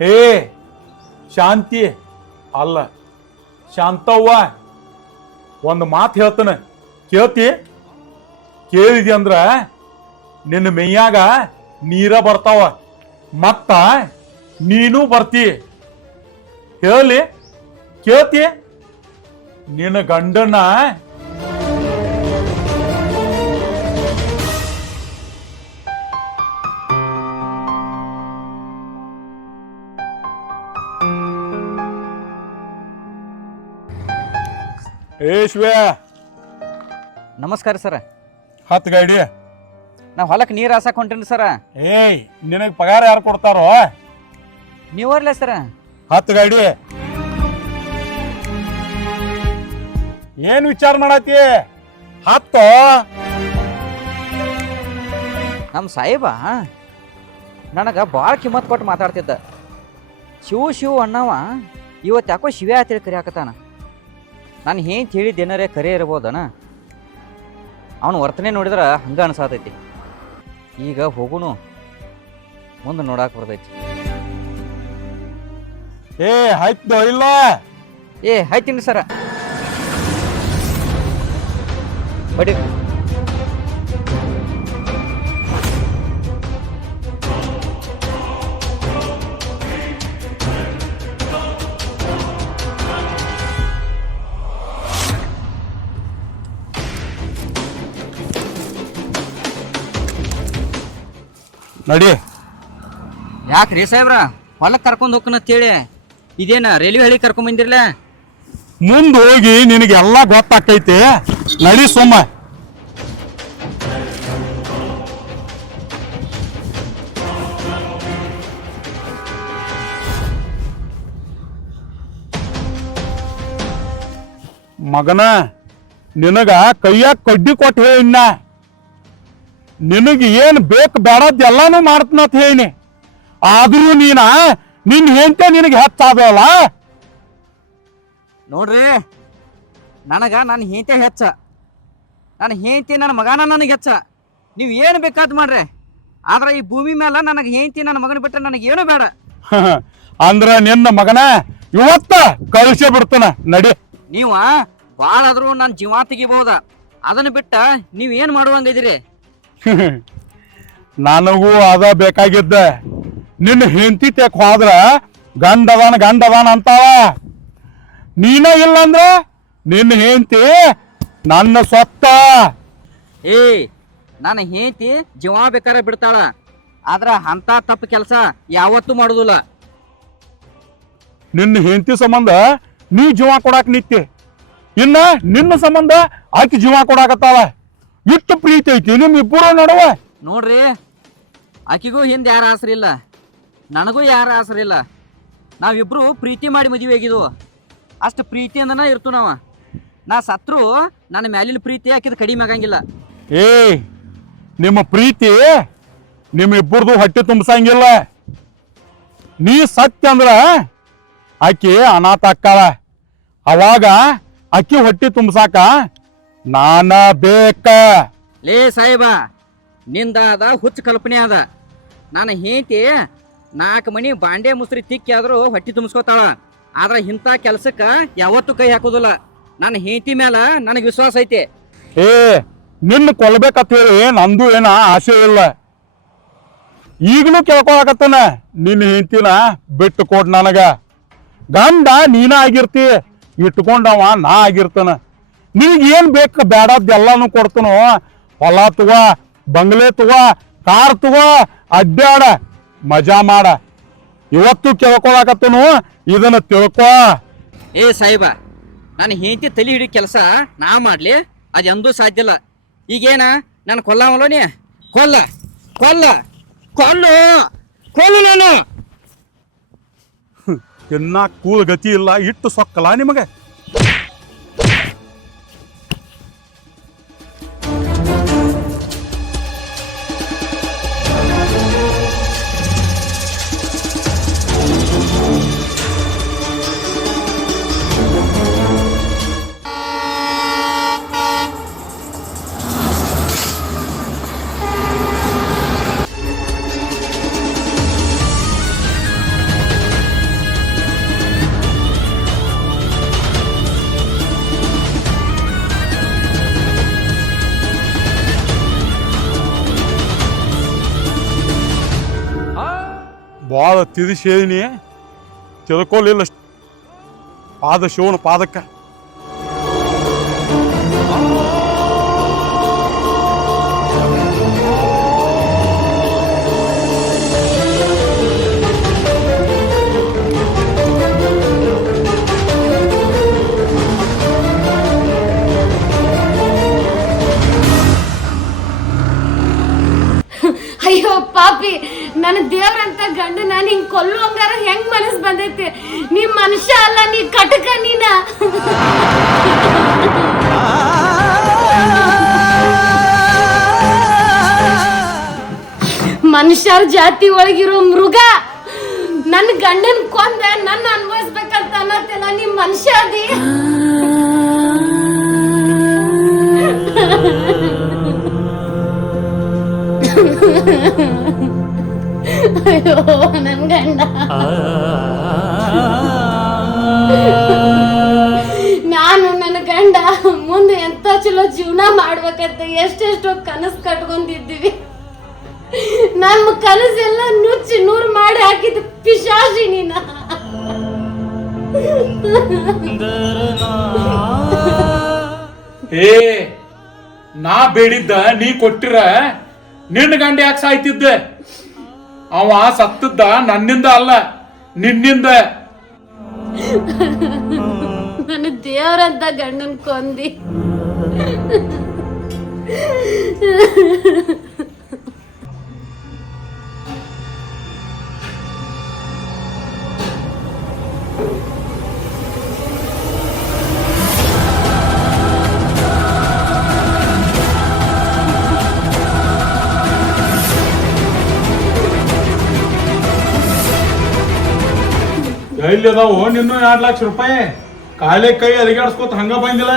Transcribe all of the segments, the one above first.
ಏ ಶಾಂತಿ ಅಲ್ಲ ಶಾಂತವ್ವ, ಒಂದು ಮಾತು ಹೇಳ್ತಾನ ಕೇಳ್ತಿ? ಕೇಳಿದಿ ಅಂದ್ರ ನಿನ್ನ ಮೈಯಾಗ ನೀರ ಬರ್ತಾವ, ಮತ್ತ ನೀನು ಬರ್ತಿ. ಹೇಳಿ ಕೇಳ್ತಿ? ನಿನ್ನ ಗಂಡನ ಶಿವ ನಮಸ್ಕಾರ ಸರ. ಹತ್ತು ಗಾಡಿ ನಾ ಹೊಲಕ್ಕೆ ನೀರು ಹಾಸಕ್ ಹೊಂಟೇನಿ ಸರ. ಏಯ್ ನಿನಗೆ ಪಗಾರ ಯಾರು ಕೊಡ್ತಾರೋ? ನೀವರ್ಲ ಸರ. ಹತ್ತು ಗಾಡಿ ಏನ್ ವಿಚಾರ ಮಾಡತಿ? ಹತ್ತು. ನಮ್ಮ ಸಾಹೇಬ ನನಗೆ ಭಾಳ ಕಿಮ್ಮತ್ ಕೊಟ್ಟು ಮಾತಾಡ್ತಿದ್ದ. ಶಿವ ಅಣ್ಣವ ಇವತ್ತು ಯಾಕೋ ಶಿವ ಅಂತೇಳಿ ಕರಿಯಾಕತ್ತಾನ. ನಾನು ಏನು ಹೇಳಿದ್ದೇನಾರೇ ಕರೆ ಇರ್ಬೋದನ? ಅವನು ವರ್ತನೆ ನೋಡಿದ್ರೆ ಹಂಗ ಅನ್ಸಾತೈತಿ. ಈಗ ಹೋಗುನು, ಮುಂದೆ ನೋಡಾಕ್ ಬರ್ತೈತಿ. ಆಯ್ತು ಇಲ್ಲ ಆಯ್ತೀನಿ ಸರ. ಬಡಿ ನಡಿ. ಯಾಕ್ರಿ ಸಾಹೇಬ್ರ ಹೊಲಕ್ಕೆ ಕರ್ಕೊಂಡು ಹೋಗ್ಕನಂತೇಳಿ ಇದೇನ ರೈಲ್ವೆ ಹಳಿ ಕರ್ಕೊಂಡ್ ಬಂದಿರ್ಲ? ಮುಂದೆ ಹೋಗಿ ನಿನಗೆಲ್ಲ ಗೊತ್ತಾಕೈತಿ. ನಡಿ ಸೋಮ. ಮಗನ, ನಿನಗ ಕೈಯಾಗ ಕಡ್ಡಿ ಕೊಟ್ಟು ಹೇಳಿನ, ನಿನಗೆ ಏನು ಬೇಕು ಬೇಡದ್ ಎಲ್ಲಾನು ಮಾಡ್ತನಂತ ಹೇಳಿನಿ. ಆದ್ರೂ ನಿನ್ನ ಹೆಂಡತಿ ನಿನಗೆ ಹೆಚ್ಚಾದಲ್ಲ. ನೋಡ್ರಿ, ನನ್ನ ಹೆಂಡತಿ ಹೆಚ್ಚ, ನನ್ನ ಹೆಂಡತಿ ನನ್ನ ಮಗನ ನನಗೆ ಹೆಚ್ಚ. ನೀವು ಏನು ಬೇಕಾದ್ ಮಾಡ್ರಿ, ಆದ್ರೆ ಈ ಭೂಮಿ ಮೇಲೆ ನನಗೆ ಹೆಂಡತಿ ನನ್ನ ಮಗನ ಬಿಟ್ಟರೆ ನನಗೇನು ಬೇಡ. ಅಂದ್ರ ನಿನ್ನ ಮಗನ ಇವತ್ತ ಕಳಿಸೇ ಬಿಡ್ತಾನ. ನಡಿ. ನೀವು ಭಾಳ ಆದ್ರೂ ನನ್ನ ಜೀವ ತೆಗಿಬಹುದ, ಅದನ್ನ ಬಿಟ್ಟ ನೀವ್ ಏನ್ ಮಾಡುವಂಗಿದ್ದೀರಿ? ನನಗೂ ಅದ ಬೇಕಾಗಿದ್ದ. ನಿನ್ನ ಹೆಂಡತಿ ತೆಕ್ ಹೋದ್ರ ಗಂಡದಾನ ಅಂತಾವ. ನೀನ ಇಲ್ಲಂದ್ರ ನಿನ್ನ ಹೆಂಡತಿ ನನ್ನ ಸೊತ್ತ. ನನ್ನ ಹೆಂಡತಿ ಜೀವ ಬೇಕಾದ್ರೆ ಬಿಡ್ತಾಳ, ಆದ್ರ ಅಂತ ತಪ್ಪು ಕೆಲಸ ಯಾವತ್ತೂ ಮಾಡುದಿಲ್ಲ. ನಿನ್ನ ಹೆಂಡತಿ ಸಂಬಂಧ ನೀ ಜೀವ ಕೊಡಾಕ್ ನಿತ್ತಿ, ಇನ್ನ ನಿನ್ನ ಸಂಬಂಧ ಆಕಿ ಜೀವ ಕೊಡಾಕತ್ತಾಳ. ಇಷ್ಟು ಪ್ರೀತಿ ಐತಿ ನಿಮ್ಮಿಬ್ಬರು ನಡುವ. ನೋಡ್ರಿ, ಆಕಿಗೂ ಹಿಂದೆ ಯಾರ ಆಸರಿಲ್ಲ, ನನಗೂ ಯಾರ ಆಸರಿಲ್ಲ. ನಾವಿಬ್ರು ಪ್ರೀತಿ ಮಾಡಿ ಮದುವೆ ಆಗಿದ್ವು. ಅಷ್ಟು ಪ್ರೀತಿಯಿಂದನ ಇರ್ತು ನಾವ. ನಾ ಸತ್ರು ನನ್ನ ಮ್ಯಾಲಿನ ಪ್ರೀತಿ ಆಕಿದ ಕಡಿಮೆ ಆಗಂಗಿಲ್ಲ. ನಿಮ್ಮ ಪ್ರೀತಿ ನಿಮ್ಮಿಬ್ಬರದು ಹೊಟ್ಟೆ ತುಂಬಸಂಗಿಲ್ಲ. ನೀ ಸತ್ಯ ಅಂದ್ರ ಆಕಿ ಅನಾಥ ಅಕ್ಕಾಳ. ಅವಾಗ ಅಕ್ಕಿ ಹೊಟ್ಟೆ ತುಂಬಸಾಕ ನಾನ ಬೇಕ. ಲೇ ಸಾಹೇಬ, ನಿಂದ ಅದ ಹುಚ್ಚ ಕಲ್ಪನೆ ಅದ. ನನ್ನ ಹೆಂಡತಿ 4 ಮಣಿ ಬಾಂಡೆ ಮುಸ್ರಿ ತಿಕ್ಕಿ ಆದ್ರೂ ಹೊಟ್ಟೆ ತುಂಬಿಸ್ಕೋತಾಳ, ಆದ್ರ ಇಂಥ ಕೆಲ್ಸಕ್ಕ ಯಾವತ್ತೂ ಕೈ ಹಾಕೋದಿಲ್ಲ. ನನ್ನ ಹೆಂಡತಿ ಮ್ಯಾಲ ನನಗೆ ವಿಶ್ವಾಸ ಐತಿ. ನಿನ್ನ ಕೊಲ್ಬೇಕಂತ ಹೇಳಿ ನಂದು ಏನ ಆಸೆ ಇಲ್ಲ. ಈಗಲೂ ಕೇಳ್ಕೊಳಕತ್ತನ, ನಿನ್ನ ಹೆಂಡತಿನ ಬಿಟ್ಟು ಕೊಡ್ ನನಗ. ಗಂಡ ನೀನ ಆಗಿರ್ತಿ, ಇಟ್ಕೊಂಡವ ನಾ ಆಗಿರ್ತಾನ. ನಿನಗೇನ್ ಬೇಕು ಬೇಡದ್ದೆಲ್ಲಾನು ಕೊಡ್ತನೋ. ಹೊಲ ತಗೋ, ಬಂಗ್ಲೆ ತಗೋ, ಕಾರ್ ತಗೋ, ಅಡ್ಡಾಡ, ಮಜಾ ಮಾಡ. ಇವತ್ತು ಕೇಳ್ಕೊಳಕತ್ತನು, ಇದನ್ನ ತಿಳ್ಕೊ. ಸಾಹೇಬ, ನನ್ನ ಹೆಂಡತಿ ತಲೆ ಹಿಡಿ ಕೆಲಸ ನಾ ಮಾಡ್ಲಿ? ಅದೆಂದೂ ಸಾಧ್ಯ ಇಲ್ಲ. ಈಗೇನ ನಾನು ಕೊಲ್ಲವಲ್ಲ? ನೀ ಕೊಲ್ಲ ಕೊಲ್ಲ ಕೊಲ್ಲು ಕೊಲ್ಲು. ನಾನು ಇನ್ನ ಕೂಲ್ ಗತಿ ಇಲ್ಲ, ಇಟ್ಟು ಸೊಕ್ಕಲ್ಲ ನಿಮಗೆ. ಭಾಳ ತಿದಿಸಿ ಹೇಳಿನಿ, ತಿಳ್ಕೊಲಿಲ್ಲ. ಪಾದ ಶಿವನ ಪಾದಕ್ಕ ಅಯ್ಯೋ ಪಾಪಿ, ನನ್ನ ದೇವ್ರಂತ ಗಂಡನ ಹಿಂಗ್ ಕೊಲ್ಲುವಂಗಾರ ಹೆಂಗ್ ಮನಸ್ ಬಂದೈತಿ? ನೀ ಮನುಷ್ಯ ಅಲ್ಲ, ನೀ ಕಟಕ ನೀನ. ಮನುಷ್ಯರ ಜಾತಿ ಒಳಗಿರೋ ಮೃಗ ನನ್ನ ಗಂಡನ್ ಕೊಂದ ನನ್ನ ಅನ್ಭವಿಸ್ಬೇಕಂತ ಅನ್ನತ್ತಿಲ್ಲ. ನೀ ಮನುಷ್ಯ ಅದಿ. ಅಯ್ಯೋ ನನ್ ಗಂಡ. ನಾನು ನನ್ನ ಗಂಡ ಮುಂದೆ ಎಂತ ಚಲೋ ಜೀವನ ಮಾಡ್ಬೇಕಂತ ಎಷ್ಟೆಷ್ಟೋ ಕನಸು ಕಟ್ಕೊಂಡಿದ್ದೀವಿ. ನಮ್ಮ ಕನಸೆಲ್ಲ ನುಚ್ಚಿ ನೂರು ಮಾಡಿ ಹಾಕಿದ ಪಿಶಾಚಿ ನೀನ. ಏ, ನಾ ಬೇಡಿದ್ದ ನೀ ಕೊಟ್ಟಿರ ನಿನ್ನ ಗಂಡ ಯಾಕೆ ಸಾಯ್ತಿದ್ದೆ? ಅವ ಸತ್ತದ್ದ ನನ್ನಿಂದ ಅಲ್ಲ, ನಿನ್ನಿಂದ. ನನ್ನ ದೇವರಂತ ಗಂಡನ್ ಕೊಂದಿ. ಎಲ್ಲಿ ಅದಾವು ನಿನ್ನೂ 2 ಲಕ್ಷ ರೂಪಾಯಿ? ಕಾಲೇ ಕೈ ಅದಿಗಾಡ್ಸ್ಕೊತ ಹಂಗ ಬಂದಿಲ್ಲ.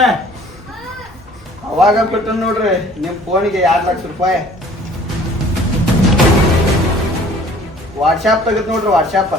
ಅವಾಗ ಬಿಟ್ಟು ನೋಡ್ರಿ ನಿಮ್ಮ ಫೋನಿಗೆ 2 ಲಕ್ಷ ರೂಪಾಯಿ. ವಾಟ್ಸಾಪ್ ತೆಗೆದು ನೋಡ್ರಿ, ವಾಟ್ಸಾಪ್.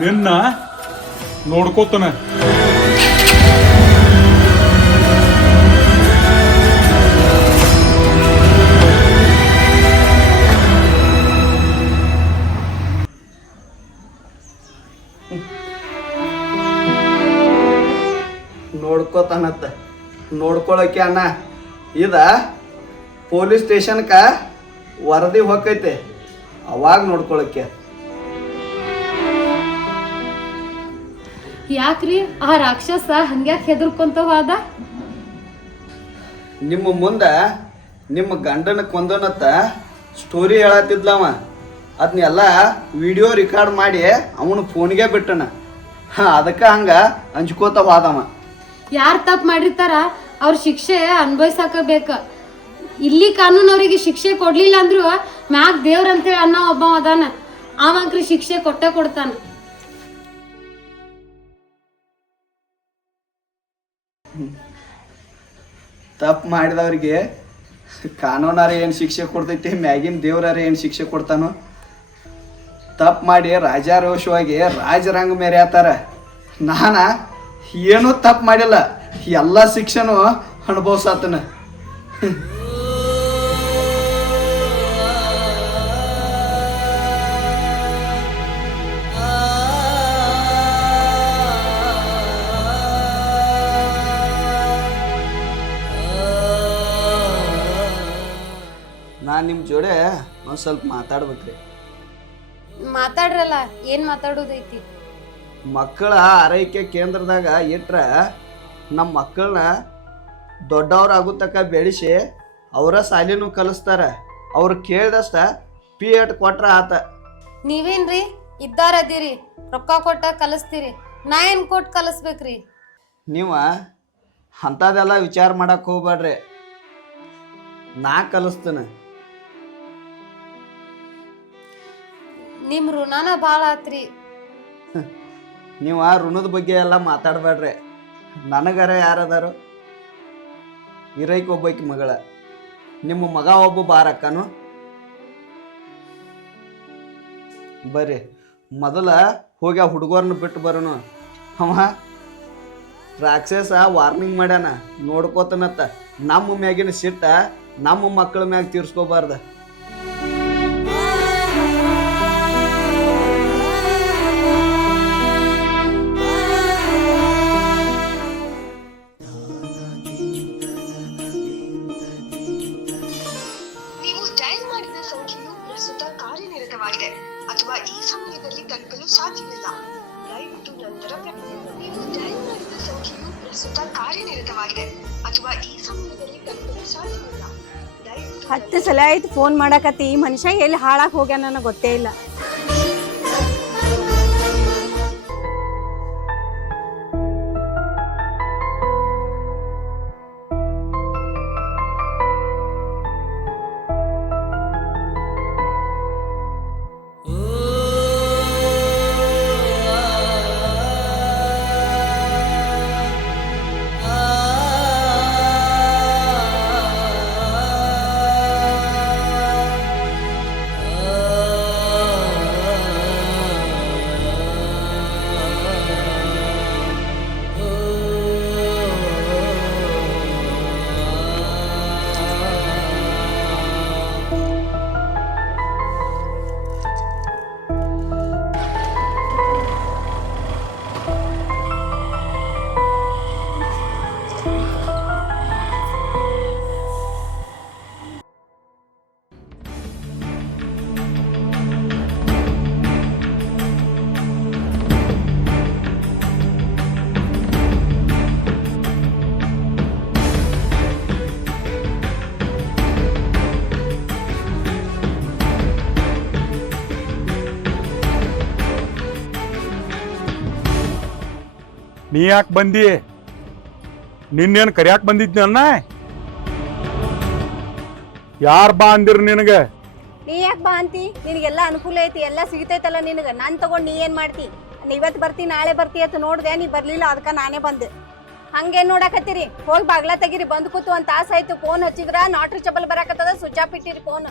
ನಿನ್ನ ನೋಡ್ಕೋತಾನ. ನೋಡ್ಕೋತಾನತ್ತ. ನೋಡ್ಕೊಳಕ್ಕೆ ಅಣ್ಣ ಇದ ಪೊಲೀಸ್ ಸ್ಟೇಷನ್ಕ ವರದಿ ಹೋಗೈತೆ, ಅವಾಗ ನೋಡ್ಕೊಳಕ್ಕೆ. ಯಾಕ್ರಿ ಆ ರಾಕ್ಷಸ ಹಂಗ್ಯಾಕ್ ಹೆದರ್ಕೊಂತ ಹೋದ? ನಿಮ್ಮ ಮುಂದ ನಿಮ್ಮ ಗಂಡನ ಕೊಂದನತ್ತ ಸ್ಟೋರಿ ಹೇಳತ್ತಿದ್ಲವ. ಅದನ್ನೆಲ್ಲ ವಿಡಿಯೋ ರೆಕಾರ್ಡ್ ಮಾಡಿ ಅವನು ಫೋನ್ಗೆ ಬಿಟ್ಟನ. ಅದಕ್ಕೆ ಹಂಗ ಅಂಜ್ಕೋತ ಹೋದವ. ಯಾರು ತಪ್ಪು ಮಾಡಿರ್ತಾರ ಅವ್ರ ಶಿಕ್ಷೆ ಅನ್ಭವಿಸಾಕಬೇಕ. ಇಲ್ಲಿ ಕಾನೂನು ಅವರಿಗೆ ಶಿಕ್ಷೆ ಕೊಡ್ಲಿಲ್ಲ ಅಂದ್ರು ಮ್ಯಾಗ್ ದೇವ್ರಂತೇಳಿ ಅನ್ನೋ ಒಬ್ಬ ಅದಾನ, ಅವಂಕ್ರಿ ಶಿಕ್ಷೆ ಕೊಟ್ಟೆ ಕೊಡ್ತಾನ. ತಪ್ಪು ಮಾಡಿದವ್ರಿಗೆ ಕಾನೂನಾರ ಏನು ಶಿಕ್ಷೆ ಕೊಡ್ತೈತಿ, ಮ್ಯಾಗಿನ ದೇವ್ರಾರ ಏನು ಶಿಕ್ಷೆ ಕೊಡ್ತಾನೋ. ತಪ್ಪು ಮಾಡಿ ರಾಜಾರೋಷವಾಗಿ ರಾಜರಂಗ ಮೆರೆಯತ್ತಾರ. ನಾನು ಏನೂ ತಪ್ಪು ಮಾಡಿಲ್ಲ, ಎಲ್ಲ ಶಿಕ್ಷೆನೂ ಅನುಭವಿಸತ್ತನ. ನಾ ನಿಮ್ಮ ಜೋಡೆ ಒಂದು ಸ್ವಲ್ಪ ಮಾತಾಡ್ಬೇಕ್ರಿ. ಮಾತಾಡ್ರಲ್ಲ, ಏನ್ ಮಾತಾಡೋದೈತಿ? ಮಕ್ಕಳ ಆರೈಕೆ ಕೇಂದ್ರದಾಗ ಇಟ್ರ ನಮ್ಮ ಮಕ್ಕಳನ್ನ ದೊಡ್ಡವ್ರಾಗುತ್ತಕ ಬೆಳೆಸಿ ಅವರ ಸಾಲಿನೂ ಕಲಿಸ್ತಾರ. ಅವ್ರು ಕೇಳಿದಷ್ಟ ಪಿ ಎಟ್ ಕೊಟ್ರ ಆತ. ನೀವೇನ್ರಿ ಇದ್ದಾರದಿರಿ, ರೊಕ್ಕ ಕೊಟ್ಟ ಕಲಿಸ್ತೀರಿ, ನಾ ಏನ್ ಕೊಟ್ಟು ಕಲಿಸ್ಬೇಕ್ರಿ? ನೀವು ಅಂಥದ್ದೆಲ್ಲ ವಿಚಾರ ಮಾಡಕ್ಕೆ ಹೋಗ್ಬೇಡ್ರಿ, ನಾ ಕಲಿಸ್ತೇನೆ. ನಿಮ್ ಋಣನ ಭಾಳ ಆತ್ರಿ. ನೀವು ಆ ಋಣದ ಬಗ್ಗೆ ಎಲ್ಲ ಮಾತಾಡಬೇಡ್ರಿ. ನನಗರ ಯಾರದಾರು ಇರೈಕ್ ಒಬ್ಬಾಕಿ ಮಗಳ, ನಿಮ್ಮ ಮಗ ಒಬ್ಬ ಬಾರಕ್ಕನು. ಬರ್ರಿ ಮೊದಲ ಹೋಗಿ ಆ ಹುಡುಗರನ್ನ ಬಿಟ್ಟು ಬರೋನು. ಅವ ರಾಕ್ಷಸ ವಾರ್ನಿಂಗ್ ಮಾಡ್ಯಾನ, ನೋಡ್ಕೋತನತ್ತ. ನಮ್ಮ ಮ್ಯಾಗಿನ ಸಿಟ್ಟ ನಮ್ಮ ಮಕ್ಕಳ ಮ್ಯಾಗ ತೀರ್ಸ್ಕೋಬಾರ್ದ. ನೀವು ಡಯಲ್ ಮಾಡಿದ ಸಂಖ್ಯೆಯು ಪ್ರಸ್ತುತ ಕಾರ್ಯನಿರತವಾಗಿದೆ ಅಥವಾ ಈ ಸಮಯದಲ್ಲಿ ತಲುಪಲು ಸಾಧ್ಯವಿಲ್ಲ. ದಯವಿಟ್ಟು ನಂತರ ನೀವು ಡಯಲ್ ಮಾಡಿದ ಸಂಖ್ಯೆಯು ಪ್ರಸ್ತುತ ಕಾರ್ಯನಿರತವಾಗಿದೆ ಅಥವಾ ಈ ಸಮಯದಲ್ಲಿ ತಲುಪಲು ಸಾಧ್ಯವಿಲ್ಲ. 10 ಸಲ ಆಯ್ತು ಫೋನ್ ಮಾಡಕತ್ತಿ. ಈ ಮನುಷ್ಯ ಎಲ್ಲಿ ಹಾಳಾಗಿ ಹೋಗ್ಯಾನ ನನಗೆ ಗೊತ್ತೇ ಇಲ್ಲ. ನೀ ಯಾಕೆ ಬಂದಿ? ನಿನ್ನೇನು ಕರಿಯಾಕ್ ಬಂದಿದ್ನಿ ಅನ್ನ? ಯಾರು ಬಾ ಅಂದಿರ್ ನಿನಗೆ? ನೀ ಯಾಕೆ ಬಾ ಅಂತಿ? ನಿನಗೆಲ್ಲ ಅನುಕೂಲ ಐತಿ, ಎಲ್ಲ ಸಿಗ್ತೈತಲ್ಲ ನಿನಗೆ. ನಾನು ತಗೊಂಡು ನೀ ಏನು ಮಾಡ್ತಿ? ಇವತ್ತು ಬರ್ತಿ ನಾಳೆ ಬರ್ತಿ ಅಂತ ನೋಡಿದೆ, ನೀ ಬರಲಿಲ್ಲ, ಅದಕ್ಕೆ ನಾನೇ ಬಂದೆ. ಹಂಗೇನು ನೋಡಕತ್ತೀರಿ? ಹೋಗಿ ಬಾಗ್ಲ ತೆಗೀರಿ. ಬಂದು ಕೂತು ಒಂದು ತಾಸು ಆಯ್ತು. ಫೋನ್ ಹಚ್ಚಿದ್ರ ನಾಟ್ ರೀಚಬಲ್ ಬರಾಕತ್ತದ, ಸ್ವಿಚ್ ಆಫ್ ಇಟ್ಟಿರಿ ಫೋನ್.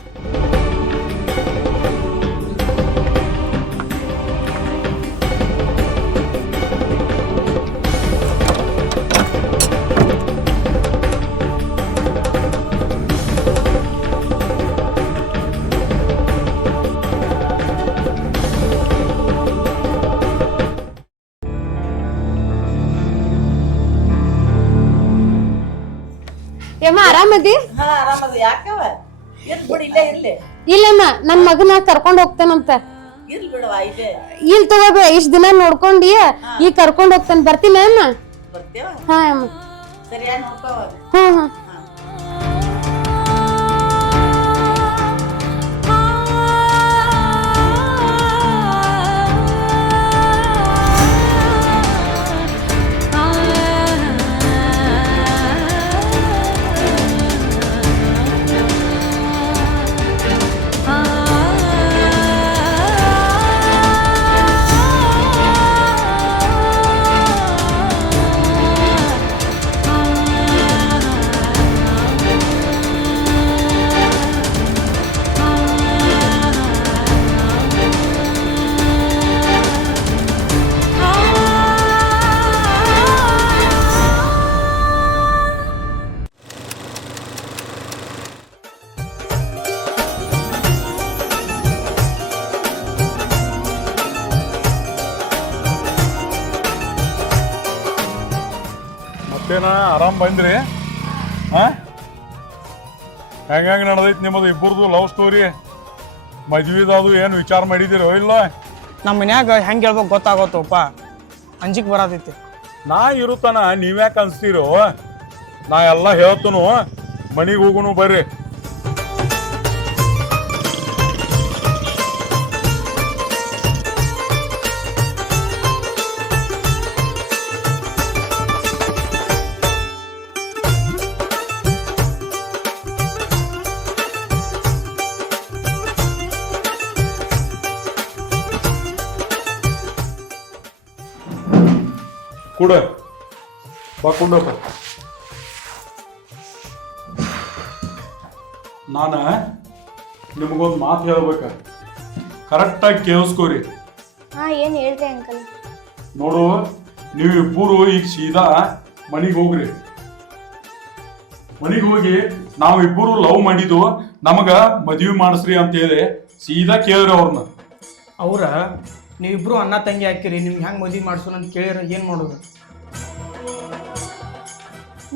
ಯಮ್ಮ ಆರಾಮದಿ? ಆರಾಮದು. ಯಾಕವ ಇರ್ಲಿ ಬಿಡು, ಇಲ್ಲೇ ಇರ್ಲಿ. ಇಲ್ಲಮ್ಮ, ನನ್ ಮಗನ ಕರ್ಕೊಂಡ್ ಹೋಗ್ತೇನಂತ. ಇರ್ಲಿ ಬಿಡವಾ, ಇದೆ ಇಲ್ ತಗೋಬೇ, ಇಷ್ಟ ದಿನ ನೋಡ್ಕೊಂಡಿ ಈಗ ಕರ್ಕೊಂಡ್ ಹೋಗ್ತೇನೆ. ಬರ್ತೀನಿ ಅಮ್ಮ. ಬರ್ತೇವ. ಹಾ ಅಮ್ಮ, ಸರಿಯಾಗಿ ನೋಡ್ಕೋವ. ಹ್ಮ್ ಹ್ಮ್. ಮತ್ತೇನ ಆರಾಮ್ ಬಂದ್ರಿ? ಹಾ ಹೆಂಗೆ ನಡೆದೈತಿ ನಿಮ್ಮದು ಇಬ್ಬರದು ಲವ್ ಸ್ಟೋರಿ? ಮದ್ವಿದದು ಏನು ವಿಚಾರ ಮಾಡಿದಿರೋ ಇಲ್ಲ? ನಮ್ಮ ಮನ್ಯಾಗ ಹೆಂಗೆ ಹೇಳ್ಬೇಕು ಗೊತ್ತಾಗೋತಪ್ಪ, ಅಂಜಿಕ್ ಬರತೈತಿ. ನಾ ಇರುತ್ತಾನ ನೀವ್ಯಾಕೆ ಅನ್ಸ್ತೀರೋ? ನಾ ಎಲ್ಲ ಹೇಳ್ತನು, ಮನೆಗೆ ಹೋಗುನು ಬರ್ರಿ. ಕೂಡ ಬಾ ಕುಂಡಪ್ಪ. ನಾನು ನಿಮಗೊಂದು ಮಾತು ಹೇಳ್ಬೇಕ, ಕರೆಕ್ಟಾಗಿ ಕೇಳಿಸ್ಕೋರಿ. ಹಾ ಏನ್ ಹೇಳ್ರಿ ಅಂಕಲ್? ನೋಡು, ನೀವಿಬ್ಬರು ಈಗ ಸೀದಾ ಮನೆಗೆ ಹೋಗ್ರಿ. ಮನೆಗೆ ಹೋಗಿ ನಾವಿಬ್ಬರು ಲವ್ ಮಾಡಿದ್ದು, ನಮಗ ಮದ್ವಿ ಮಾಡಿಸ್ರಿ ಅಂತ ಹೇಳಿ ಸೀದಾ ಕೇಳ್ರಿ ಅವ್ರನ್ನ. ಅವ್ರ ನೀವಿಬ್ರು ಅಣ್ಣ ತಂಗಿ ಹಾಕಿರಿ, ನಿಮ್ಗೆ ಹೆಂಗೆ ಮದ್ವೆ ಮಾಡ್ಸೋಣ ಅಂತ ಕೇಳಿರ ಏನು ಮಾಡೋದು?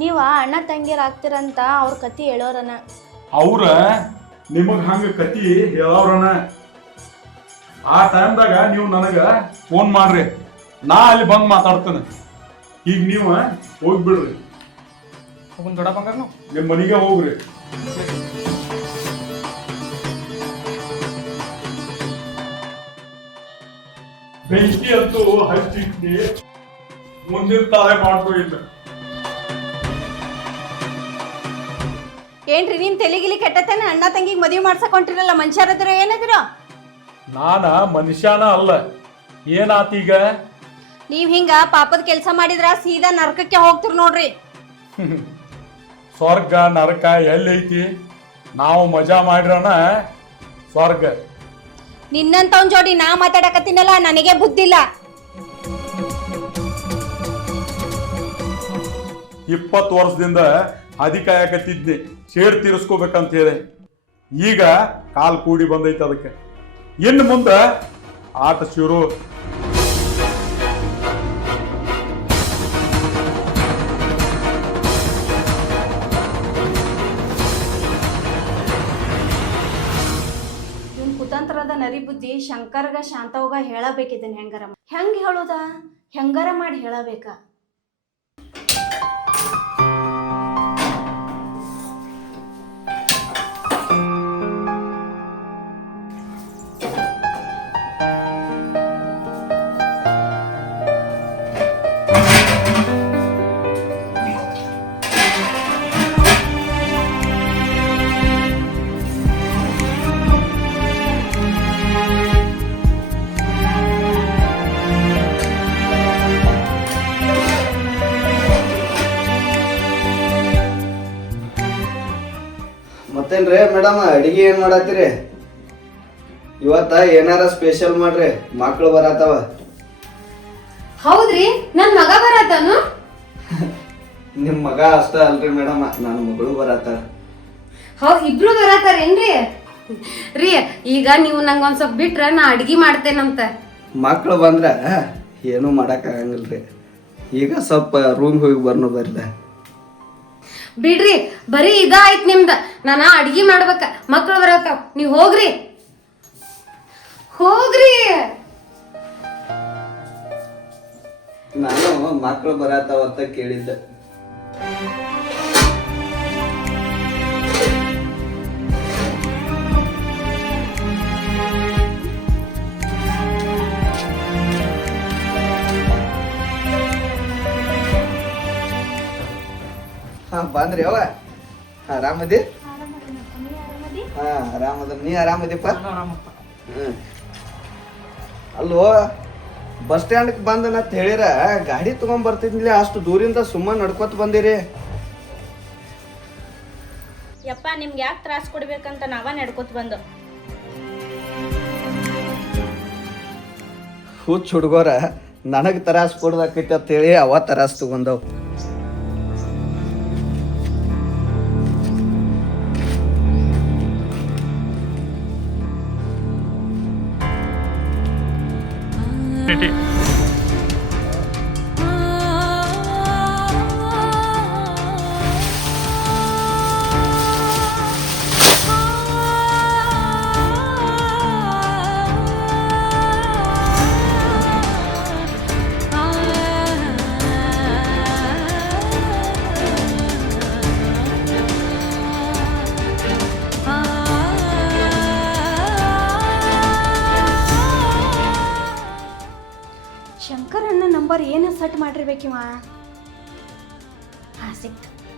ನೀವ ಅಣ್ಣ ತಂಗಿಯರ್ ಆಗ್ತಿರಂತ ಅವ್ರ ಕತಿ ಹೇಳೋರನ. ಅವ್ರ ನಿಮಗ್ ಹಂಗ ಕತಿ ಹೇಳವ್ರನ. ಆ ಟೈಮ್ದಾಗ ನೀವು ನನಗ ಫೋನ್ ಮಾಡ್ರಿ, ನಾ ಅಲ್ಲಿ ಬಂದು ಮಾತಾಡ್ತೇನೆ. ಈಗ ನೀವು ಹೋಗ್ಬಿಡ್ರಿ, ಹೋಗೋಣ ದೊಡ್ಡ ಬಂಗಾರ ನಾವು ನಿಮ್ಮ ಮನೆಗೆ ಹೋಗ್ರಿ. ಬೆಂಕಿ ಅಂತೂ ಹಚ್ಚಿಟ್ಟಿ ಮುಂದಿನ ತಾಳೆ ಮಾಡ್ಕೋ ಇಲ್ಲ. ಏನ್ರಿ ನಿಮ್ ತೆಲಿಗಿಲಿ ಕೆಟ್ಟತೇನೆ? ಅಣ್ಣ ತಂಗಿಗೆ ಮದ್ವೆ ಮಾಡ್ಸಕ್ ಹೊಂಟಿರಲ್ಲ, ಮನುಷ್ಯರದ್ರ ಏನದಿರ? ನಾನ ಮನುಷ್ಯನ ಅಲ್ಲ, ಏನಾತೀಗ? ನೀವ್ ಹಿಂಗ ಪಾಪದ ಕೆಲ್ಸ ಮಾಡಿದ್ರ ಸೀದಾ ನರಕಕ್ಕೆ ಹೋಗ್ತಿರ್ ನೋಡ್ರಿ. ಸ್ವರ್ಗ ನರಕ ಎಲ್ಲೈತಿ? ನಾವು ಮಜಾ ಮಾಡಿರೋಣ ಸ್ವರ್ಗ. ನಿನ್ನಂತವನ್ ಜೋಡಿ ನಾ ಮಾತಾಡಕತ್ತೀನಲ್ಲ, ನನಗೆ ಬುದ್ಧಿಲ್ಲ. 20 ವರ್ಷದಿಂದ ಅಧಿಕಾಯಕತ್ತಿದ್ನಿ, ಶೇರ್ ತೀರಿಸ್ಕೋಬೇಕಂತ ಹೇಳಿ. ಈಗ ಕಾಲ್ ಕೂಡಿ ಬಂದೈತೆ ಅದಕ್ಕೆ. ಇನ್ನು ಮುಂದೆ ಆಟ ಶುರು. ನಿಮ್ ಕುತಂತ್ರದ ನರಿ ಬುದ್ಧಿ ಶಂಕರ್ಗ ಶಾಂತವ್ಗ ಹೇಳಬೇಕಿದ್ದನ್ ಹೆಂಗ್ ಹೇಳೋದ? ಹೆಂಗಾರ ಮಾಡಿ ಹೇಳಬೇಕ. ಮತ್ತೇನ್ರಿ ಮೇಡಮ್, ಅಡಿಗೆ ಏನ್ ಮಾಡತ್ತೀರಿ ಇವತ್ತ? ಏನಾರ ಸ್ಪೆಷಲ್ ಮಾಡ್ರಿ, ಮಕ್ಳು ಬರತಾವ. ಹೌದ್ರಿ, ನನ್ ಮಗ ಬರತಾನು? ನಿಮ್ ಮಗ ಅಷ್ಟ ಅಲ್ರಿ ಮೇಡಮ್, ನನ್ನ ಮಗಳು ಬರತಾರ. ಇಬ್ರು ಬರತಾರೇನ್ರಿ? ರೀ ಈಗ ನೀವು ನಂಗೆ ಒಂದ್ ಸ್ವಲ್ಪ ಬಿಟ್ರ ನಾ ಅಡ್ಗಿ ಮಾಡ್ತೇನಂತ. ಮಕ್ಳು ಬಂದ್ರ ಏನು ಮಾಡಕ್ ಆಗಂಗಿಲ್ರಿ. ಈಗ ಸ್ವಲ್ಪ ರೂಮ್ ಹೋಗಿ ಬರ್ನು ಬರ್ದ. ಬಿಡ್ರಿ, ಬರೀ ಇದಾಯ್ತು ನಿಮ್ದ. ನಾನ ಅಡ್ಗಿ ಮಾಡ್ಬೇಕ, ಮಕ್ಳು ಬರತಾವ, ನೀವ್ ಹೋಗ್ರಿ ಹೋಗ್ರಿ. ನಾನು ಮಕ್ಳು ಬರತಾವ ಅಂತ ಕೇಳಿದ್ದೆ. ಹಾ ಬಂದ್ರಿ ಅವ? ಆರಾಮದಿ? ಹಾ ಆರಾಮದ. ನೀ ಆರಾಮದಿಪ್ಪ? ಹ್ಮ್. ಅಲ್ಲೋ, ಬಸ್ ಸ್ಟ್ಯಾಂಡ್ಗೆ ಬಂದನಂತ ಹೇಳಿರ ಗಾಡಿ ತಗೊಂಡ್ ಬರ್ತಿದ್ನಿಲ್ಲ, ಅಷ್ಟು ದೂರಿಂದ ಸುಮ್ಮನೆ ನಡ್ಕೊತ ಬಂದಿರಿ. ಯಪ್ಪ, ನಿಮ್ಗೆ ಯಾಕೆ ತ್ರಾಸ ಕೊಡ್ಬೇಕಂತ ನಾವ ನಡ್ಕೊತ ಬಂದು. ಹುಚ್ಚ ಹುಡುಗೋರ ನನಗೆ ತರಾಸ್ ಕೊಡ್ದಾಕೈತಿ ಅಂತ ಹೇಳಿ ಅವ ತರಾಸ್ ತಗೊಂಡವ್. ಸಟ್ ಮಾಡಿರ್ಬೇಕಿವ. ಹಾ ಸಿಕ್ತು.